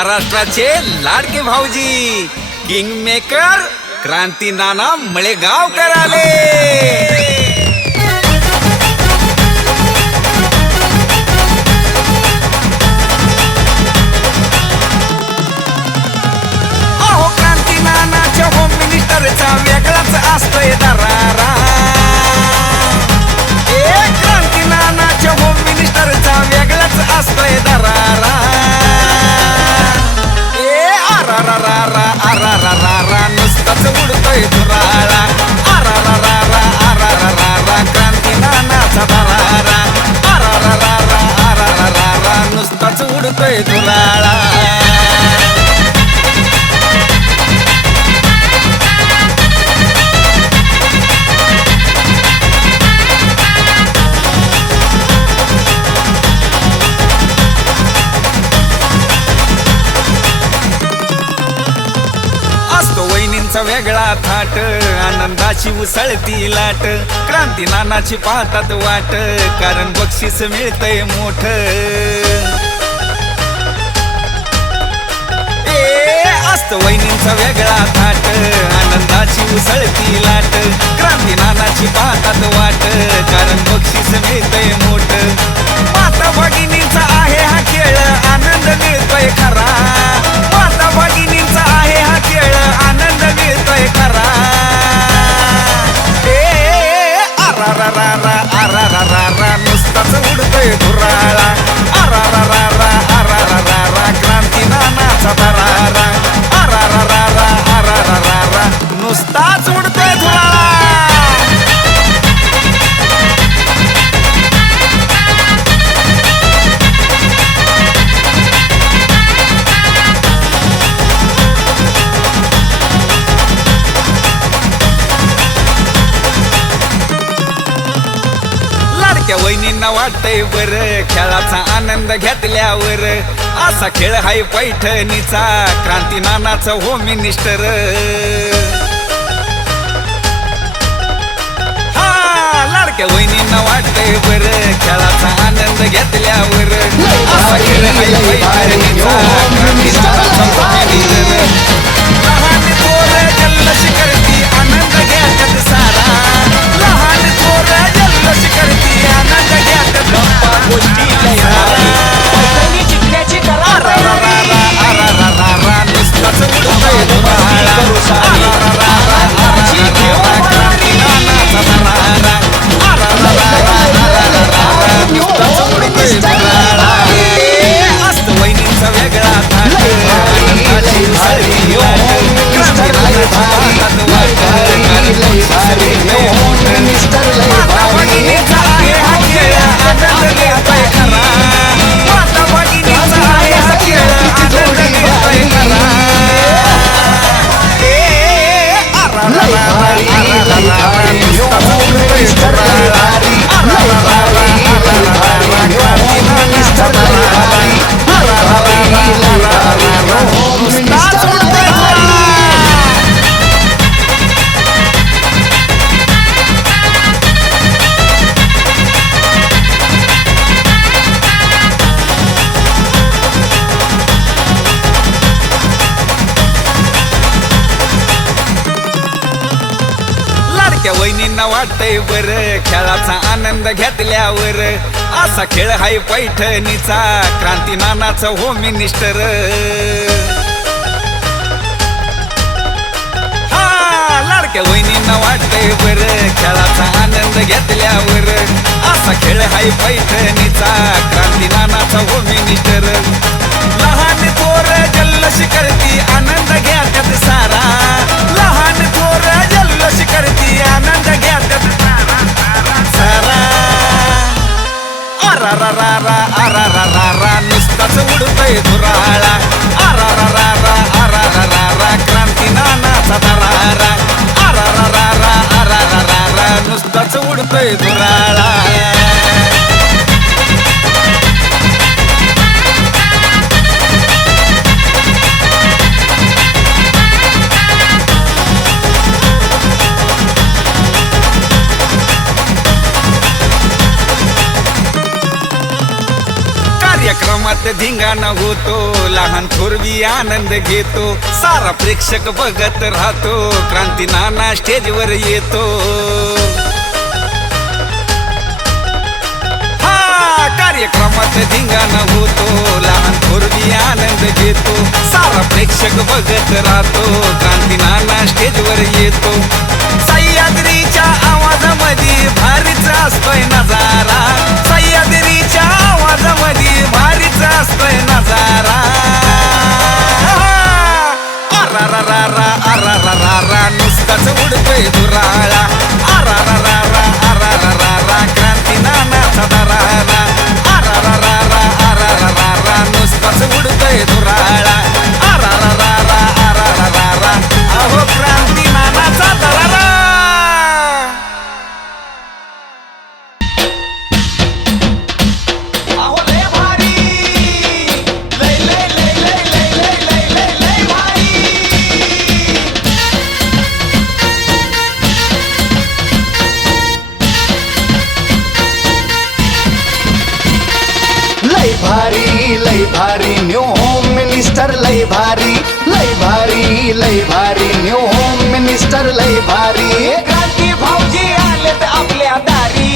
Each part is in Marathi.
महाराष्ट्राचे लाडके भाऊजी किंग मेकर क्रांती नाना मळेगावकर आले। अहो क्रांती नानाच्या होम मिनिस्टरचा वेगळाच असतोय दरारा। क्रांती नानाच्या होम मिनिस्टरचा वेगळाच असतोय दरारा। नुसताच उडतोय धुराळा। क्रांती नानाचा दरारा। नुसताच उडतोय धुराळा। वहिनींचा वेगळा थाट, आनंदाची उसळती लाट। क्रांती नानाची पाहतात वाट, कारण बक्षीस मिळतंय मोठ। असतो वहिनींचा वेगळा थाट, आनंदाची उसळती लाट। क्रांती नानाची पाहतात वाट, कारण बक्षीस मिळतंय मोठ। माता भगिनींचा आहे हा खेळ, आनंद मिळतोय खरा। माता भगिनींचा आहे हा खेळ, आनंद मिळतोय खरा। नुसताच उडतोय धुराळा। क्रांती नानाचा दरारा। नुसताच उडतोय धुराळा। वहिनींना वाटतंय बर, खेळाचा आनंद घेतल्यावर। असा खेळ हाय पैठणीचा, क्रांती नानाचा होम मिनिस्टर। लाडक्या वहिनींना वाटतंय बर, खेळाचा आनंद घेतल्यावर। असा खेळ हाय पैठणीचा, क्रांती नानाचा होम मिनिस्टर। लहान थोर जल्लोष करती, आनंद घेतात सारा। लहान थोर जल्लोष करती, आनंद घेतात गप्पा गोष्टी पैठणी जिंकण्याची करा। नुसताच उडतोय धुराळा। क्रांती नानाचा दरारा। नुसताच उडतोय धुराळा। असतो वहिनींचा वेगळा थाट, आनंदाची उसळती लाट। क्रांती नानाची पाहतात वाट, कारण बक्षीस मिळतंय मोठ। माता भगिनींचा आहे हा खेळ, आनंद मिळतोय खरा। माता भगिनींचा आहे हा खेळ, आनंद मिळतोय खरा। नुसताच उडतोय धुराळा। क्रांती नानाचा दरारा। नुसताच उडतोय धुराळा। वहिनींना वाटतंय बर, खेळाचा आनंद घेतल्यावर। असा खेळ हाय पैठणीचा, क्रांती नानाचा होम मिनिस्टर। लाडक्या वहिनींना वाटतंय बर, खेळाचा आनंद घेतल्यावर। असा खेळ हाय पैठणीचा, क्रांती नानाचा होम मिनिस्टर। लहान थोर जल्लोष करती, आनंद घेतात सारा। लहान थोर जल्लोष करती, आनंद घेतात सारा। नुसताच उडतोय धुराळा। क्रांती नानाचा दरारा। नुसताच उडतोय धुराळा। कार्यक्रमात धिंगाणा होतो, लहान थोरवी आनंद घेतो, सारा प्रेक्षक बघत राहतो, क्रांती नाना स्टेजवर येतो. कार्यक्रमात धिंगाणा होतो, लहान थोरवी आनंद घेतो, सारा प्रेक्षक बघत राहतो, क्रांती नाना स्टेजवर येतो. सह्याद्रीच्या आवाजामध्ये भारीच असतोय नजारा, सह्याद्रीच्या आवाजामध्ये भारीच असतोय नजारा. आरा रा रा रा आरा रा रा रा नुसताच उडतोय दुराळा. आरा रा रा रा आरा रा रा रा क्रांती नानाचा दरारा. आरा रा रा रा आरा रा रा रा नुसताच उडतोय दुराळा. आरा रा रा रा आरा रा रा रा अहो क्रांती नानाचा दरारा. लय भारी न्यू होम मिनिस्टर लय भारी, लय भारी लय भारी न्यू होम मिनिस्टर लय भारी. क्रांती भाऊजी आलेत आपल्या दारी,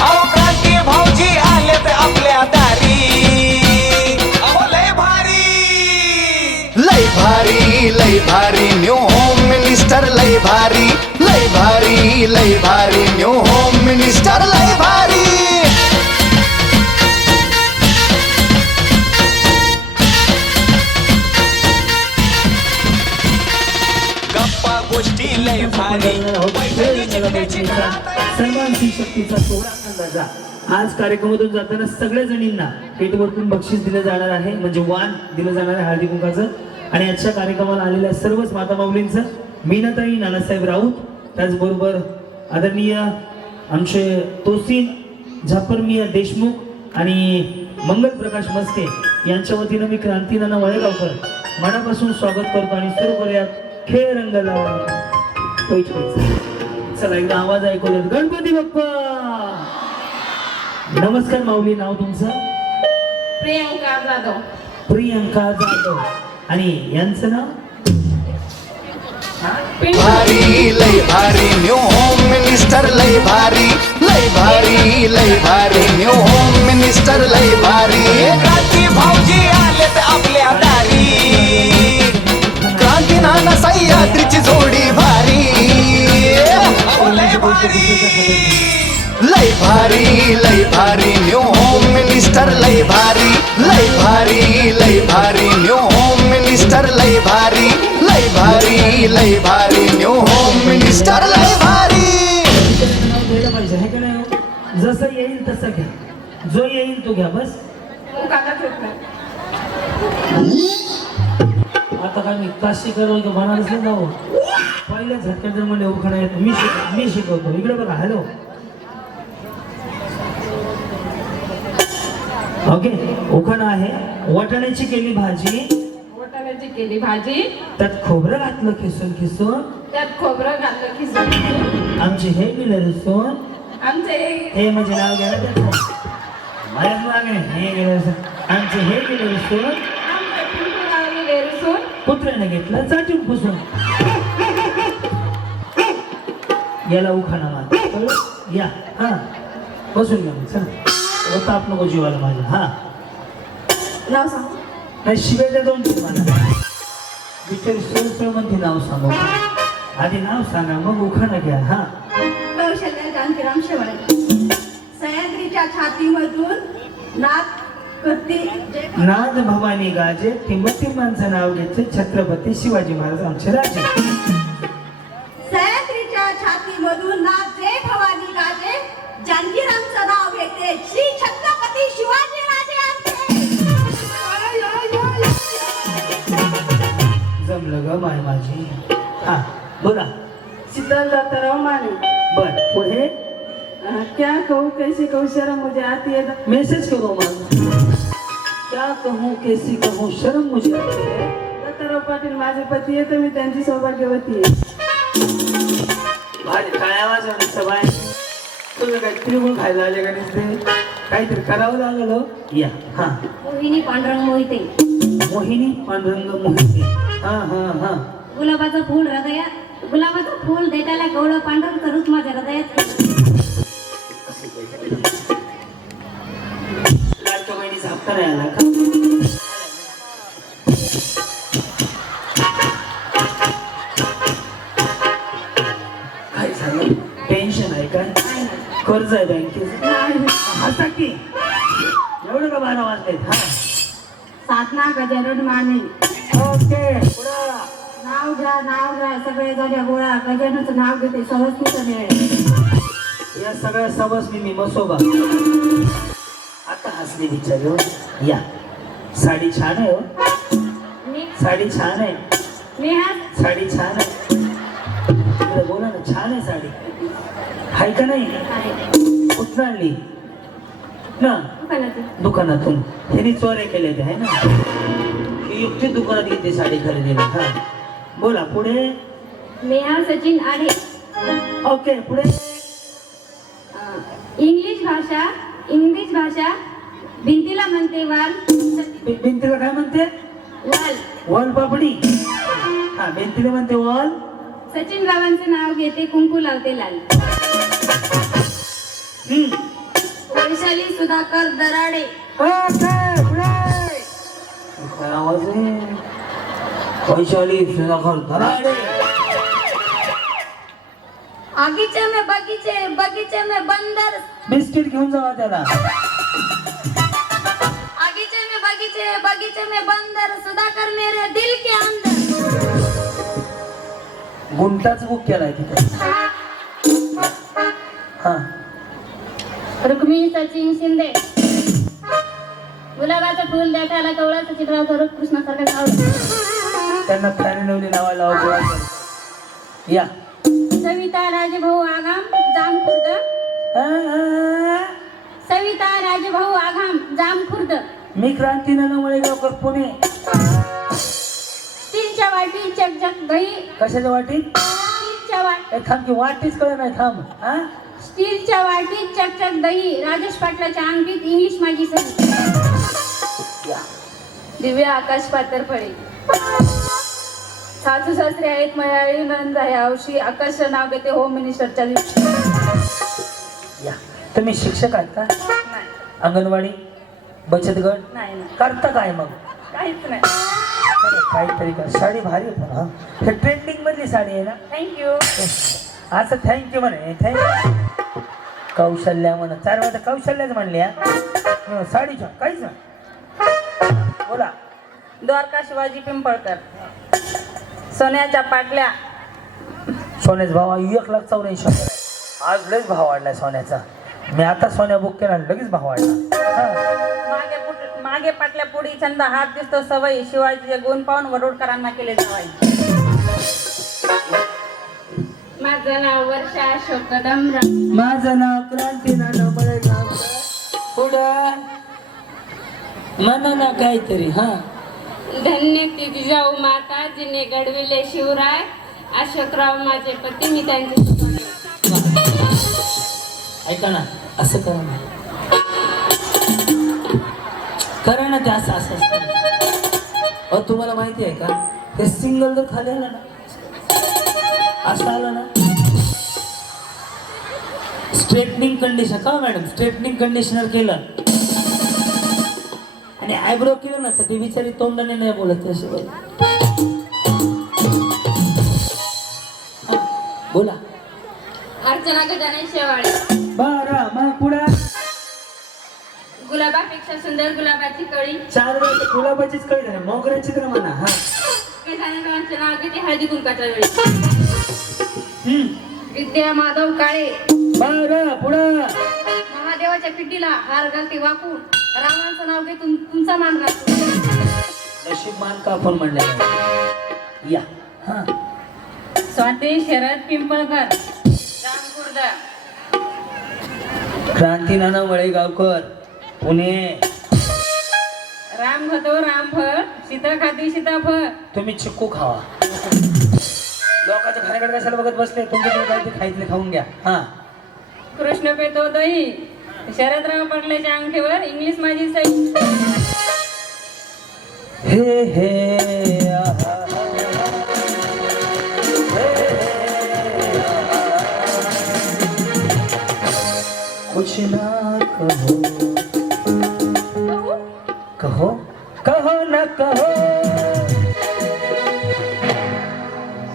अहो क्रांती भाऊजी आलेत आपल्या दारी. अहो लय भारी, लय भारी लय भारी न्यू होम मिनिस्टर लय भारी, लय भारी लय भारी न्यू होम मिनिस्टर लय भारी. गप्पा गोष्टी लय भारी, सन्मान शक्तीचा सोहळा अंदाजा. आज कार्यक्रमातून जाताना सगळ्या जणींना पेटवरतून बक्षीस दिलं जाणार आहे, म्हणजे वाण दिलं जाणार आहे हळदी कुंकाचं. आणि आजच्या कार्यक्रमाला आलेल्या सर्वच माता माऊलींचं, मीनाताई नानासाहेब राऊत, त्याचबरोबर आदरणीय आमचे तोसीन झापरमिया देशमुख आणि मंगल प्रकाश मस्के यांच्या वतीनं मी क्रांती नाना वळेगावकर मनापासून स्वागत करतो. आणि सुरू करूयात खेळ रंग लावा. चला एकदा आवाज ऐकू देत. गणपती बाप्पा. नमस्कार माऊली, नाव तुमचं? प्रियंका जाधव. प्रियंका जाधव. आणि यांचं नाव? भारी लय भारी न्यू होम मिनिस्टर लय भारी, लय भारी लय भारी न्यू होम मिनिस्टर लय भारी. क्रांती भाऊजी आलेत आपल्या दारी, क्रांती नाना सह्याद्रीची जोडी भारी. अहो लय भारी, लय भारी लय भारी न्यू होम मिनिस्टर लय भारी, लय भारी लय भारी न्यू होम मिनिस्टर लय भारी, लय भारी लय भारी न्यू होम मिनिस्टर लय भारी. नाव घ्यायला पाहिजे आहे का नाही हो? जसं येईल तसं घ्या, जो येईल तो घ्या बस. आता काय मी काशी करवतो म्हणालच नाही जाऊ. पहिल्या झटक्यात जर मला उखाणा येतो, मी शिकवतो. इकडे बघा. हॅलो. ओके. उखाणा आहे. वाटाण्याची केली भाजी, वाटाण्याची केली भाजी, त्यात खोबरं घातलं खिसून खिसून, त्यात खोबरं घातलं खिसून, आमचे हे गेलं रुसून. आमचे हे म्हणजे नाव घ्यायला त्याचं माझ्याच मागे हे गेलं रुसून. आमचे हे गेले रुसून, आमचे पिंपळ लावलेले रसून, कुत्र्याने घेतलं चाटून पुसून. याला उखाणा मार. या. हा बसून घ्या. चला होता आप नको जीवाला माझ्या. हा नाव सांग. नाही शिवायला दोन तुम्हाला बिचारी सोय म्हणते नाव सांगू. आधी नाव सांगा मग उखाणा घ्या. हा. कौशल्य जानकीराम शेवाळे. सह्याद्रीच्या छातीमधून नाथ करती नाद भवानी गाजे, तिमतिमांचं नाव घेते छत्रपती शिवाजी महाराज आमचे राजे. सह्याद्रीच्या छातीमधून नाथ जय भवानी गाजे, जानकीरामचं नाव घेते श्री छत्रपती शिवाजी राजे आमचे. जमलं ग माय माझी. हा बोला. शीतल दत्ताराव माने. बर पुढे. क्या कहूँ कैसी कहूँ शर्म मुझे आती है. मेसेज करो मला. क्या कहूँ कैसी कहूँ शर्म मुझे आती है. दत्ताराव पाटील माझे पती आहे, तर मी त्यांची सौभाग्यवती आहे. भारी काय आवाज आहे सबाय. तुम्ही काय तिळगुळ खायला आले का नसते काहीतरी करावं लागलं हो. या हा मोहिनी पांडुरंग मोहिते मोहिनी पांडुरंग मोहिते हा हा हा गुलाबाचं फूल हृदयात गुलाबाचं फूल देताला गवळं पांडुरंग रूप माझ्या हृदयात लाडक्या बहिणीचा हप्ता नाही आला का काय झालं टेन्शन आहे काय कर्ज आहे बँकेचं हसा की एवढं का 12 वाजलेत हा साधना गजानन माने ओके पुढं नाव घ्या सगळे जण गोळा गजाननचं नाव घेते सहस्तीचं वेळ या सगळ्या सवस मी मसोबा आता हसली बिचारी हो या साडी छान आहे हो साडी छान आहे साडी छान आहे तुला बोला ना छान आहे साडी आहे का नाही कुठं आणली ना दुकानातून ह्यानी चोऱ्या केल्या त्या आहे ना ही युक्ती दुकानात घेते साडी खरेदीला हा बोला पुढे नेहा सचिन आढे ओके पुढे इंग्लिश भाषा भिंतीला म्हणते वाल भिंतीला काय म्हणते लाल वॉल पापडी हा भिंतीला म्हणते वॉल सचिन रावांचे नाव घेते कुंकू लावते लाल वैशाली सुधाकर दराडे ओके पुढे काय आवाज आहे वैशाली सुधाकर दराडे आगीचे में बगीचे में बंदर बिस्किट घेऊन जावा त्याला आगीचे में बगीचे में बंदर सुधाकर मेरे दिल के अंदर गुंटाच बुक केलाय तिथे हा रुक्मिणी सचिन शिंदे गुलाबाचं फुल देखायला कवळाचं चित्र स्वरूप कृष्णासारखं नाव त्यांना फॅनवली नावाला लावा या सविता राजभाऊ आगाम जामखुर्द सविता राजभाऊ आगाम जामखुर्द मी क्रांतीनगर वळेगावकर पुणे स्टीलच्या वाटी चकचक दही कशाच्या वाटीत स्टीलच्या वाटी थांब की वाटीच कळ नाही थांब हा स्टीलच्या वाटीत चकचक दही राजेश पाटलाच्या अंगठीत इंग्लिश माझी सही दिव्या आकाश पातरफळे सासू सासरे आहेत मयाळी नंद आहे औशी आकाश नाव घेते होम मिनिस्टरच्या दिवशी या तुम्ही शिक्षक आहात का अंगणवाडी बचत गट नाही करता काय मग काहीच नाही काहीतरी का साडी भारी आहे पण हा हे ट्रेंडिंग मधली साडी आहे ना थँक्यू असं थँक्यू म्हणे थँक्यू कौशल्या म्हणा 4 वेळा कौशल्याच म्हणली हा साडी छान काहीच ना बोला द्वारका शिवाजी पिंपळकर सोन्याच्या पाटल्या सोन्याचा भाव 1,84,000 आज लयच भाव वाढलाय सोन्याचा मी आता सोन्या बुक केला लगेच भाव वाढला मागे पाटल्या पुढी छंद हात दिसतो सवयी शिवाजीचे गुण पाहून वडोदकरांना केले जावाई माझं नाव वर्षा अशोक कदम माझं नाव क्रांती नाना मळेगाव पुढं म्हणा ना काहीतरी हा धन्य ती जिजाऊ माता जिने घडविले शिवराय अशोकराव माझे पती मी त्यांचे ऐका ना असं करा ना करा ना ते असं असं असतं तुम्हाला माहिती आहे का ते सिंगल जर खाली आलं ना असं आलं ना स्ट्रेटनिंग कंडिशन का मॅडम स्ट्रेटनिंग कंडिशनर केलं आणि आयब्रो केलं ना तर ते विचारी तोंडाने नाही बोलत तसे बोला अर्चना गजानन शेवाळे बरं मग पुढे गुलाबापेक्षा सुंदर गुलाबाची कळी 4 वेळा गुलाबाचीच कळी झाली मोगऱ्याची तर म्हणा हा गजाननांचे नाव घेते हळदी कुंकाच्या वेळी विद्या माधव काळे बरं पुढं महादेवाच्या पिंडीला हार घालते वाकून रामांचं नाव घेतून तुमचा मान राखतो नशीब मान का आपण म्हणलं या हा स्वाती शरद पिंपळकर जामखुर्द क्रांती नाना वळेगावकर पुणे राम खातो रामफळ सीता खाती सीताफळ तुम्ही चिक्कू खावा लोकांच्या घराकडे कशाला बघत बसले तुमच्याकडे काय ते खायचं खाऊन घ्या हा कृष्ण पेतो दही. शरदराव पाटलाच्या अंगठीवर इंग्लिश माझी सही. हे हे आहा. कुछ ना कहो कहो कहो ना कहो.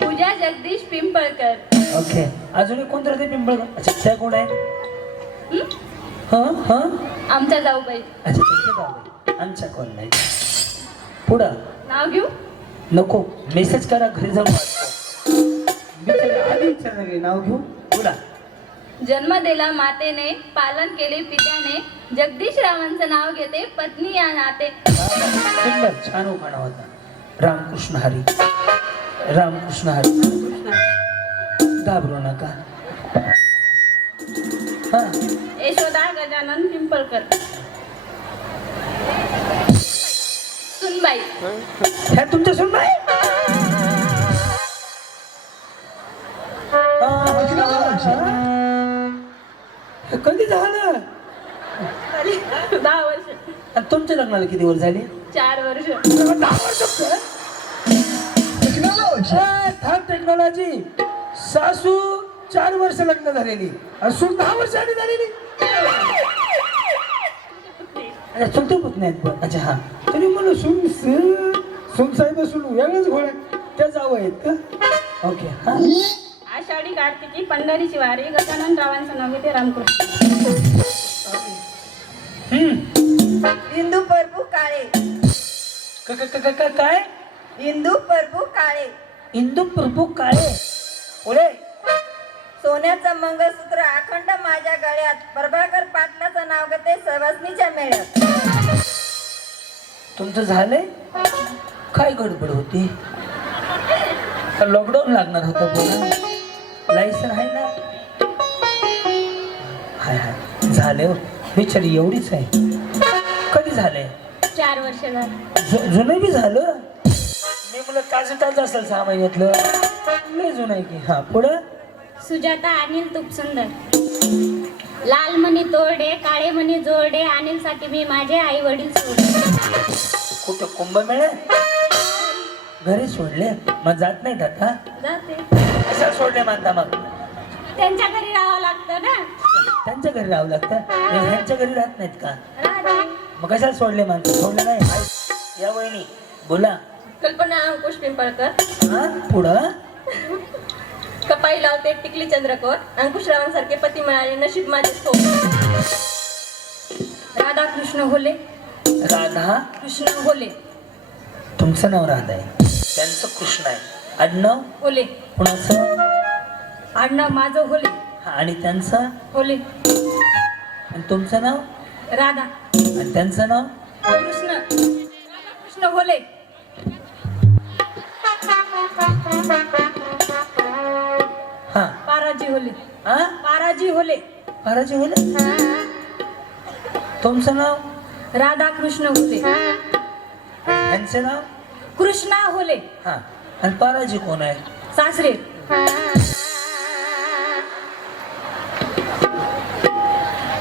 पूजा जगदीश पिंपळकर. ओके अजून एक कोणतं ते पिंपळ. अच्छा त्या कोण आहे. हा आमच्या जाऊबाई. अच्छा तुमच्या गाव आमच्या कोण नाही. पुढं नाव घेऊ. नको मेसेज करा घरी जाऊन वाचतो. आधी विचारणार नाव घेऊ. पुढा जन्म दिला मातेने, पालन केले पित्याने, जगदीश रावांचं नाव घेते पत्नी या नाते. सुंदर छान उखाणा होता. रामकृष्ण हरी रामकृष्ण हरी. घाबरू नका. हा यशोदा गजानन पिंपळकर. सुनबाई. ह्या तुमच्या सुनबाई. हे कधी झालं. 10 वर्ष. आणि तुमच्या लग्नाला किती वर्ष झाली. 4 वर्ष. 10 वर्ष. टेक्नॉलॉजी. सासू 4 वर्ष लग्न झालेली आणि सून 10 वर्ष आधी झालेली. अच्छा चुलते पुत नाहीत पण. अच्छा हा तरी मला सून साहेब सून वेगळंच घोळ त्या जावं आहेत का. ओके हा. आषाढी कार्तिकी पंढरीची वारी, गजानन रावांचं नाव घेते रामकृष्ण. इंदू प्रभू काळे. काय. इंदू प्रभू काळे. इंदू प्रभू काळे. ओले सोन्याचं मंगळसूत्र अखंड माझ्या गळ्यात, प्रभाकर पाटलाचं नाव घेते सवासनीच्या मेळ्यात. तुमचं झालंय. काय गडबड होती. लॉकडाऊन लागणार होतं बोला. लायसन आहे ना. हाय हाय झाले. बिचारी एवढीच आहे. कधी झालंय. 4 वर्ष झाली. जुनं बी झालं. मी मला ताजं असेल 6 महिन्यातलं. लय जुनं आहे की. हा पुढं. सुजाता अनिल तुपसुंदर. लाल मणी तोरडे, काळे मणी जोडे, अनिल साठी मी माझे आई वडील सोडले. कुठं कुंभमेळा. घरी सोडले मग जात नाहीत आता. जाते. कशा सोडले म्हणता मग. त्यांच्या घरी राहावं लागतं ना. त्यांच्या घरी राहावं लागतं. ह्यांच्या घरी राहत नाहीत का. राहते. मग कशाला सोडले म्हणता. सोडले नाही. या वहिनी बोला. कल्पना अंकुश पिंपळकर. हा पुढं. कपाई लावते टिकली चंद्रकोर, अंकुशरावांसारखे पती मिळाले नशीब माझे सोप. राधाकृष्ण होले. राधा कृष्ण होले. तुमचं नाव राधा आहे. त्यांचं कृष्ण आहे. आडनाव होले. कुणाचं. आडनाव माझं होले. आणि त्यांचं होले. आणि तुमचं नाव. राधा. आणि त्यांचं नाव. कृष्ण. कृष्ण होले. हा पाराजी होले. हा पाराजी होले. पाराजी होले. तुमचं नाव. राधाकृष्ण होले. त्यांचं नाव. कृष्णा होले. हा आणि पाराजी कोण आहे. सासरे.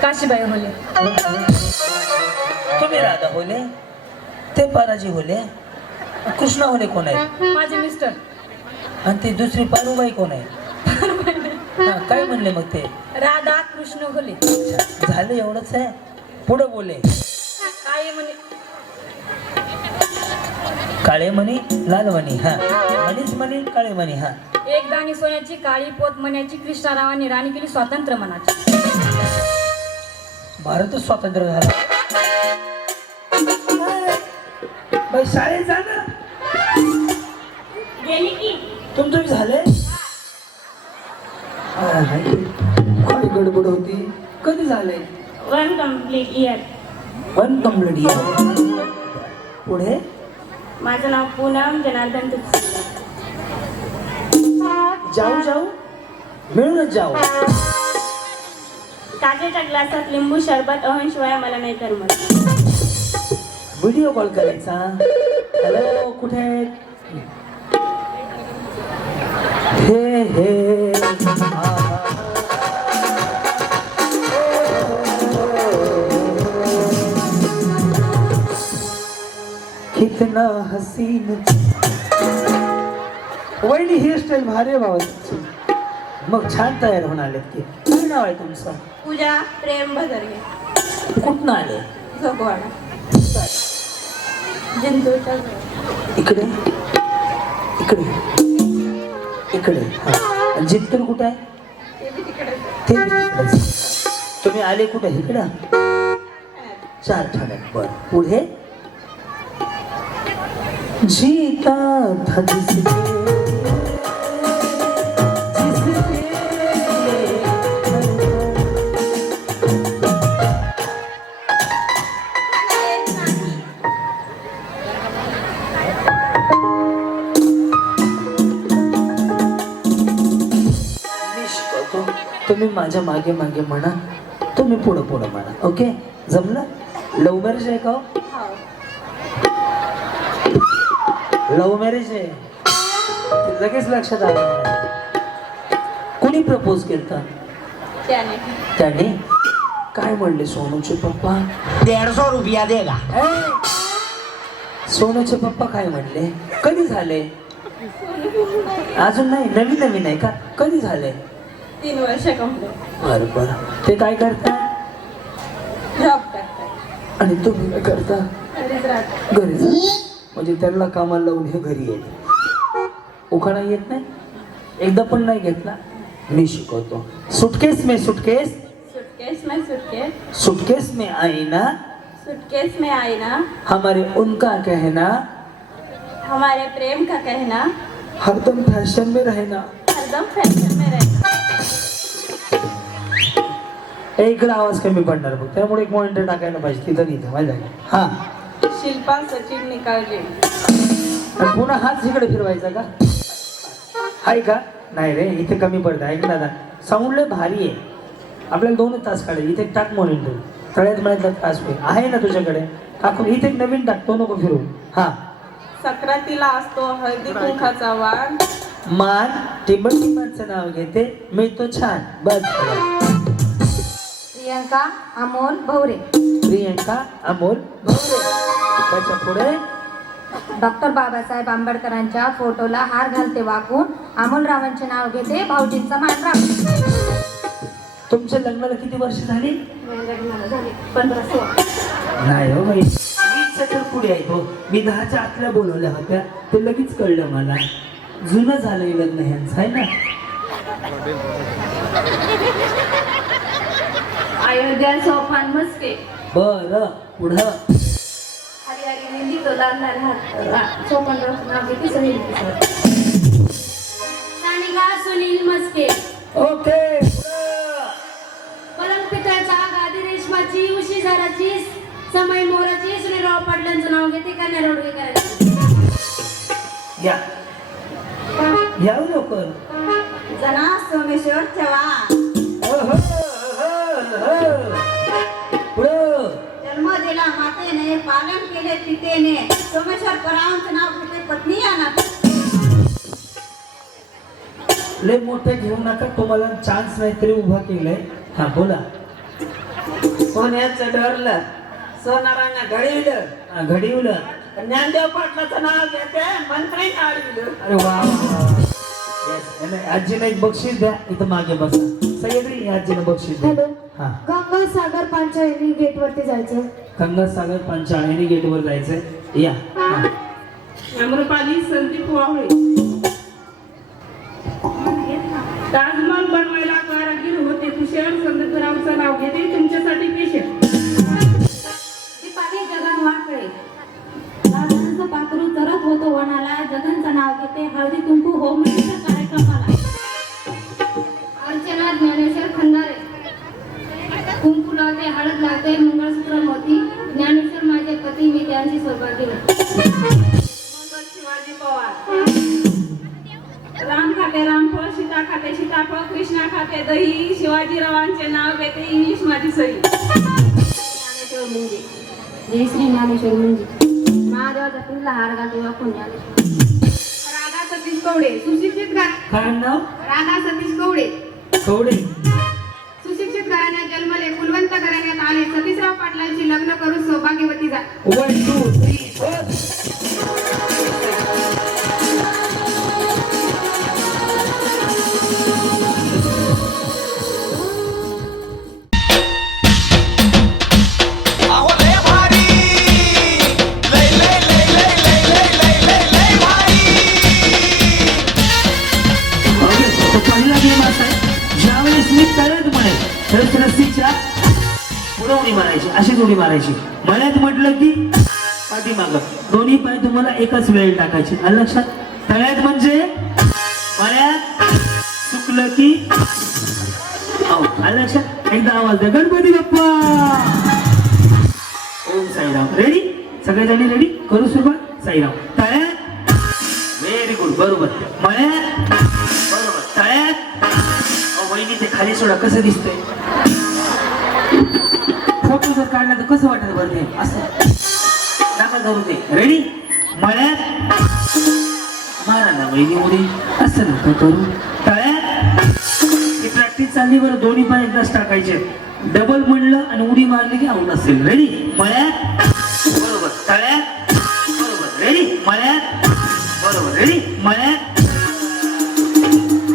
काशीबाई होले. तुम्ही राधा होले. ते पाराजी होले. कृष्णा होले कोण आहे. माझे मिस्टर. आणि ती दुसरी पारुबाई कोण आहे. हा काय म्हणले मग ते. राधा कृष्ण होले. झालं एवढंच आहे. पुढं बोले. काय म्हणे. काळे मणी लाल मणी. हा मणीच मणी काळे मणी. हा एक दाणी सोन्याची काळी पोत मण्याची कृष्णारावांनी राणी केली स्वातंत्र्य मनाची. भारतच स्वातंत्र्य झाला. बाई शाळेत जाणं. गेली की. तुमचं बी झालंय. काय गडबड होती. कधी झालंय. 1 कम्प्लीट इयर. 1 complete year. पुढे. माझं नाव पूनम जनार्दन तुपसुंदर. जाऊ जाऊ मिळूनच जाऊ. काचेच्या ग्लासात लिंबू सरबत अहंशिवाय मला नाही करमत. व्हिडिओ कॉल करायचा. हॅलो कुठे आहेत? हे हे कितना हसीन. वहिनी हेअरस्टाईल भारी आहे बाबा. मग छान तयार होऊन आलेत की. काय नाव आहे तुमचं? पूजा प्रेम भदरगे, कुठनं आले? झोपवाडा, जिंतूरच्या इकडे इकडे इकडे. हा. जिंतूर कुठं आहे? ते बी तिकडे. ते बी तिकडेच. तुम्ही आले कुठे? इकडं. 4 ठाण्यात. बर पुढे. जीता था जिसके तुम्ही माझ्या मागे मागे म्हणा, तुम्ही पुढं पुढं म्हणा. ओके जमलं? लव्ह मॅरेज आहे का? लव्ह मॅरेज आहे. ते लगेच लक्षात आलं. कोणी प्रपोज केलं? त्याने. त्याने. काय म्हणले सोनूचे पप्पा? 150 रुपया देगा. सोनूचे पप्पा काय म्हणले? कधी झाले? अजून नाही, नवीन नवीन आहे का? कधी झाले? 3 वर्ष कंप्लीट. बरं बरं. ते काय करतात? जॉब करतात. आणि तुम्ही काय करता? घरीच राहतात. घरी जा. म्हणजे त्यांना कामाला लावून हे घरी येते. उखाणा येत नाही? एकदा पण नाही घेतला? मी शिकवतो. सुटकेस में सुटकेस, सूटकेस में सूटकेस, सुटकेस में आईना, सूटकेस में आईना, हमारे उनका कहना, हमारे प्रेम का कहना, हरदम फॅशन में रहना. हरदम फॅशन में रहना. इकडे आवाज कमी पडणार बघ, त्यामुळे एक मॉनिटर टाकायला पाहिजे तिथं तिथं माहिती आहे का? हा. शिल्पा सचिन निकाळजे. आणि पुन्हा हात इकडे फिरवायचा का? आहे का? नाही रे, इथे कमी पडतं. ऐक ना, साऊंड लय भारी आहे. आपल्याला 2 तास काढायचे. इथे टाक मॉनिटर. तळ्यात म्हणायचं तास होईल आहे ना तुझ्याकडे? टाकून इथे एक नवीन टाकतो, नको फिरू. हा. सक्रातीला असतो हळदी कुंकाचा वाण, मान टिंबटिंबांचं नाव घेते, मिळतो छान. बस. प्रियंका अमोल भवरे. प्रियंका अमोल भवरे. त्याच्या पुढे डॉक्टर बाबासाहेब आंबेडकरांच्या फोटोला हार घालते वाकून, अमोलरावांचे नाव घेते, भाऊजींचा मान राखून. तुमच्या लग्नाला किती वर्ष झाली? लग्नाला झाले 15-16. नाही हो बाई, 20च्या तर पुढे आहे तो. मी 10च्या आतल्या बोलवल्या होत्या, ते लगेच कळलं मला. जुनं झालंय लग्न ह्यांचं, आहे ना? अयोध्या सोपान मस्के. बरं पुढं. हरी हरी मेहंदी तो लाल लाल हात सोपान नाव घेते सनील किशोर. सानिका सुनील मस्के. ओके. पलंग पितळचा गादी रेशमाची उशी झाडाची समय मोराची सुनीलराव पाटलांचं नाव घेते कन्या रोडगेकरांची. या या लवकर. जना सोमेश्वर चव्हाण. पुढं. जन्म दिला मातेने, पालन केले पितेने, सोमेश्वर परावांचं नाव घेते पत्नी या नाते. लय मोठे घेऊ नका, तुम्हाला चान्स नाही तरी उभा केलंय. हा बोला. सोन्याचं डरलं, सोनारांना घडविलं, घडीवलं. ज्ञानदेव पाटलाचं नाव घेते, मंत्री काढविलं. अरे वा. Yes. आजीला एक बक्षीस द्या. इथं मागे बसा सगळी. आजीला बक्षीस द्या. हॅलो. हा. गंगासागर पांचाळी गेट वरती जायचं. गंगासागर पंचाळणी गेटवर जायचंय. या. हा. अमृपाली संदीप वावळे. ताजमहल बनवायला कारागीर होते तुषार संदीपरावचं नाव घेते, तुमच्यासाठी पेशंट. दीपाली जगन वाकळे. राजांचं पाखरू चरत होतो वनाला, जगनचं नाव घेते, हळदी कुंकू होमच्या कार्यक्रमाला. अर्चना ज्ञानेश्वर खंदारे. कुंकू लावते, हळद लागते, मंगळसूत्र मोती, ज्ञानेश्वर माझे पती, मी त्यांची सौभाग्यवती. मंगल शिवाजी पवार. राम खाते रामफळ, सीता खाते सीताफळ, कृष्णा खाते दही, शिवाजीरावांचे नाव घेते, इंग्लिश माझी सही. ज्ञानेश्वर मुंजे. जय श्री ज्ञानेश्वर मुंजे. महादेवाचा पिंजला हार घालते वाकून ज्ञानेश्वर. राधा सतीश कवडे. सुशिक्षित काय नाव? राधा सतीश कवडे. कवडे. सुशिक्षित घराण्यात जन्मले, कुलवंत घराण्यात आले, सतीशराव पाटलांशी लग्न करून सौभाग्यवती झाले. 1 2 3 4. अहो लय भारी लय लय लय लय लय लय लय लय लय भारी ओके, तो पहिला गेम असा आहे ज्यावेळेस मी तळ्यात म्हणेल तर रस्सीच्या पुढे उडी मारायची अशीच उडी मारायची मळ्यात म्हटलं की पाठीमागं दोन्ही पाय तुम्हाला एकाच वेळेत टाकायचे आलं लक्षात तळ्यात म्हणजे मळ्यात चुकलं की आलं लक्षात एकदा आवाज द्या गणपती बाप्पा ओम साईराम रेडी सगळेजणी रेडी करू सुरुवात साईराम तळ्यात व्हेरी गुड बरोबर मळ्यात बरोबर तळ्यात वहिनी ते खाली सोडा कसं दिसतंय फोटो जर काढला तर कसं वाटत बरं ते असं दाखल धरू ते रेडी मळ्यात मारा ना वहिनी उडी असं नको करू तळ्यात ही प्रॅक्टिस चालली बरं दोन्ही पाय एकदाच टाकायचे डबल म्हणलं आणि उडी मारली की आऊट असेल रेडी मळ्यात बरोबर तळ्यात बरोबर रेडी मळ्यात बरोबर रेडी मळ्यात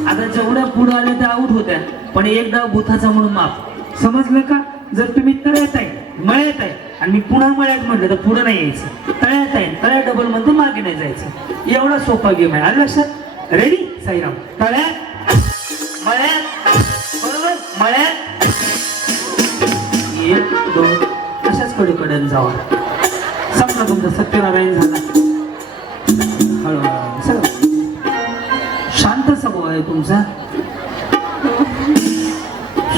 आता जेवढ्या पुढे आले त्या आऊट होत्या पण एक डाव भूताचा म्हणून माफ समजलं का जर तुम्ही तळ्यात आहे मळ्यात आहे आणि मी पुन्हा मळ्यात म्हटलं तर पुढे नाही यायचं तळ्यात आहे तळ्यात डबल म्हणतो मागे नाही जायचं एवढा सोपा गेम आहे आलं लक्षात रेडी साईराम तळ्यात मळ्यात बरोबर मळ्यात एक दोन अशाच कडे जावा संपला तुमचा सत्यनारायण झाला हळूहळू सगळं शांत स्वभाव आहे तुमचा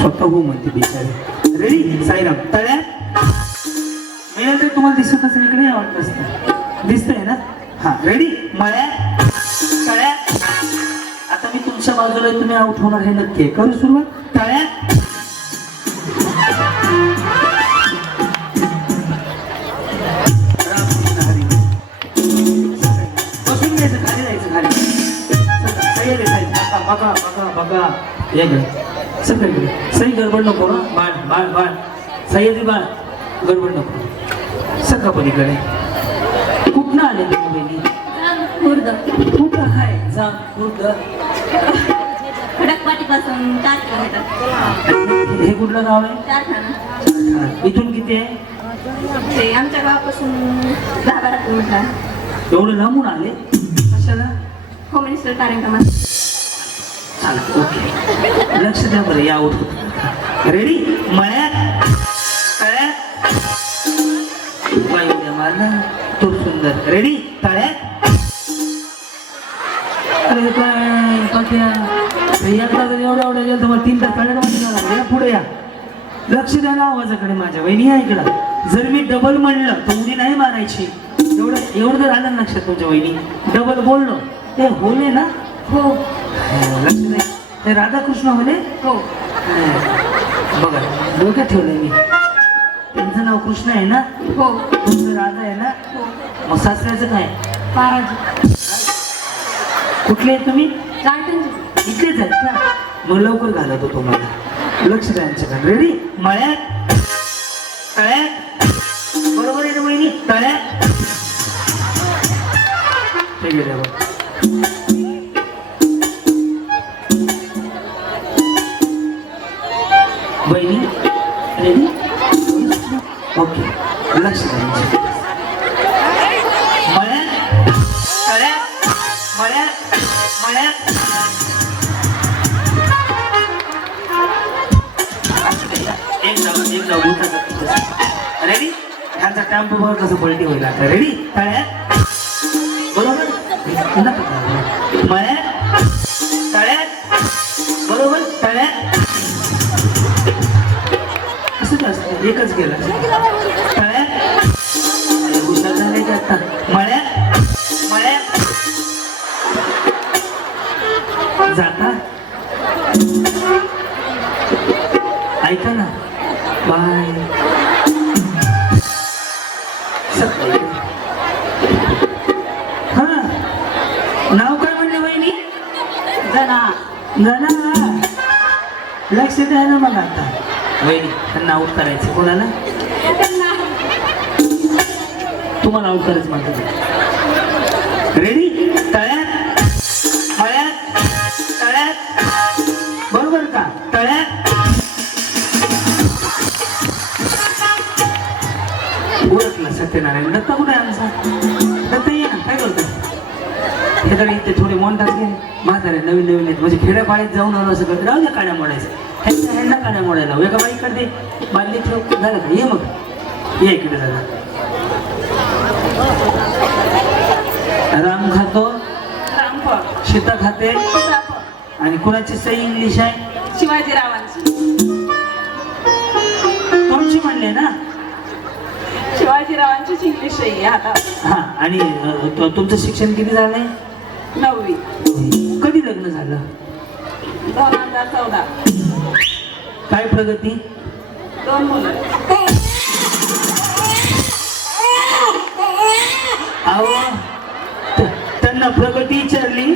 स्वतः हो म्हणते बिचारे रेडी साईराम तळ्यात मी तर तुम्हाला दिसतच इकडे वाटत असतं दिसतंय ना हा रेडी मळ्यात तळ्यात आता मी तुमच्या बाजूला आहे, तुम्ही आउट होणार हे नक्की आहे. करू सुरुवात तळ्यात बसून घ्यायचं खाली जायचं खाली बघा बघा बघा हे घे सगळीकडे सही गडबड नको ना बाळ बाळ बाळ सह्याद्री बाळ गडबड नको सगळं पलीकडे कुठनं आले तुम्ही बहिणी कुठं काय जा कुठं खडकपाटीपासून 4 किलोमीटर हे कुठलं गाव आहे कारखाना इथून किती आहे ते आमच्या गावापासून 10-12 किलोमीटर एवढं लांबून आले कशाला होम मिनिस्टर कार्यक्रमात चालत ओके लक्ष द्या बरं या आऊट रेडी मळ्यात तळ्यात वायू मारला तो सुंदर रेडी तळ्यात अरे काय पाट्या एकदा जर एवढ्या एवढ्या गेलं तुम्हाला 3 तास तळ्यात या पुढे या लक्ष द्या ना आवाजाकडे माझ्या वहिनी आहे इकडं जर मी डबल म्हणलं तर उडी नाही मारायची एवढं जर आलं लक्षात तुमच्या वहिनी डबल बोललो ते होले ना हो लक्ष नाही ते राधाकृष्ण होले हो बघा डोक्यात ठेवलंय मी त्यांचं नाव कृष्ण आहे ना हो तुमचं राधा आहे ना हो मग सासऱ्याचं काय बाराजी कुठले आहेत तुम्ही गार्डन इथलेच आहेत का मग लवकर घालवतो तुम्हाला लक्ष द्या आमच्याकडे रेडी मळ्यात तळ्यात बरोबर आहे ना वहिनी तळ्यात हे गेले बघ बहिणी रेडी ओके लक्ष द्या मळ्यात तळ्यात मळ्यात मळ्यात एक जाऊ रेडी ह्यांचा टॅम्पो बघा कसं पलटी होईल आता रेडी तळ्यात बरोबर मळ्यात तळ्यात बरोबर तळ्यात असंच असतं एकच गेलं तळ्यात हुशार झाले का आता मळ्यात मळ्यात जाता ऐका ना बाय हा नाव काय म्हणले वहिनी जना जना लक्ष द्या ना मला आता वहिनी त्यांना आऊट करायचं कोणाला तुम्हाला आऊट करायचं म्हणतो आमच्याकडे इथे थोडे मोंढाच गेले म्हातारे नवीन नवीन आहेत म्हणजे खेड्यापाड्यात जाऊन आलो असं करत राहू द्या काड्या मोडायचं ह्यांना काड्या मोडायला एका बाईकडे बादली ठेव झालं का ये मग ये इकडे झालं राम खातो रामफळ सीता खाते सीताफळ आणि कुणाची सही इंग्लिश आहे शिवाजीरावांची तुमची म्हणले ना शिवाजीरावांचीच इंग्लिश सही आहे हातात. हा आणि तुमचं शिक्षण किती झालंय 9वी कधी लग्न झालं 2014 काय प्रगती 2 मुलं अहो त्यांना प्रगती विचारली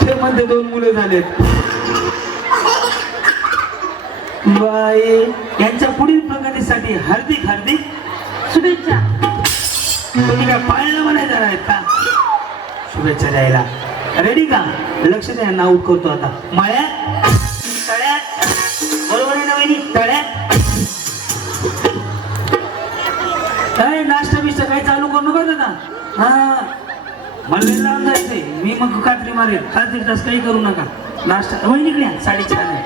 ते म्हणते 2 मुलं झालेत बाई यांच्या पुढील प्रगतीसाठी हार्दिक हार्दिक शुभेच्छा. तुम्ही काय पाळणं म्हणायला जाणार आहेत का शुभेच्छा द्यायला रेडी का लक्ष द्या नाव करतो आता माळ्यात तळ्यात बरोबर आहे ना वहिनी तळ्यात काय नाश्ता बिष्टा काही चालू करू नका दादा हा मला लावून जायचंय मी मग कात्री मारेल खात्री तास काही करू नका नाश्ता वहिनीकडे या, साडी छान आहे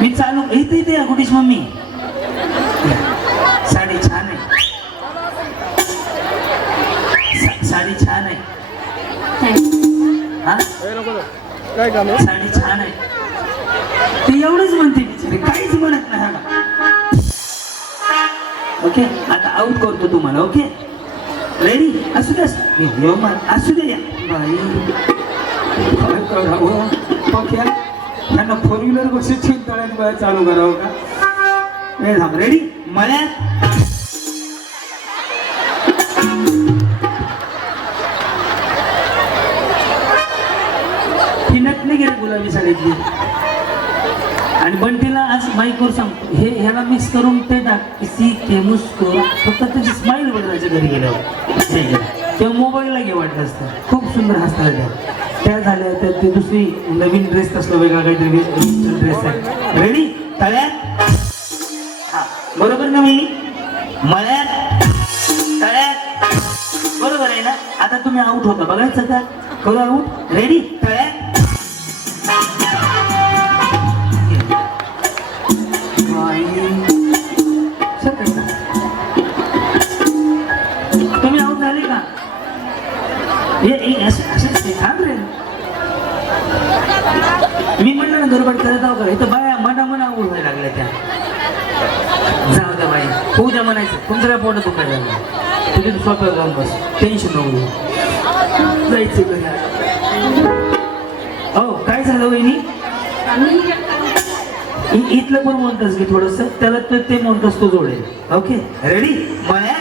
मी चालू इथे इथे गुडीश मम्मी साडी छान आहे साडी छान आहे हा? साडी छान आहे ते एवढंच म्हणते बिचारी काहीच म्हणत नाही हा ओके आता आउट करतो तुम्हाला ओके रेडी असू द्या असू द्या या बाई काय करावं पक्या त्यांना 4 व्हीलर कशी तळ्यात चालू करावं का रेडी मळ्यात हिनत नाही गेली गुलाबी साडीतली आणि बंटीला आज माईकवर सांगतो हे ह्याला मिक्स करून ते टाक किसी के मुस्कुरा फक्त त्याची स्माईल बघायच्या घरी गेल्यावर तेव्हा मोबाईलला घे वाटलं असतं खूप सुंदर हसतात त्या झाल्या तर ते दुसरी नवीन ड्रेस असला वेगळा काहीतरी ड्रेस आहे रेडी तळ्यात हा बरोबर ना मी मळ्यात तळ्यात बरोबर आहे ना आता तुम्ही आउट होता बघायचं का करू आउट रेडी तळ्यात तुम्ही आउट झाले का थांब रे मी म्हणलं ना गडबड करत आहो का इथं बाया मना आउट व्हायला लागल्या त्या जाऊ द्या बाई होऊ द्या म्हणायचं तुमचं काय पोटात दुखायला लागलं तुझे स्वतः जाऊन बस टेन्शन नको जायचं घरी हो काय झालं वहिनी इथलं पण म्हणतस की थोडस त्याला ते म्हणतस तो जोडेल ओके रेडी मळ्यात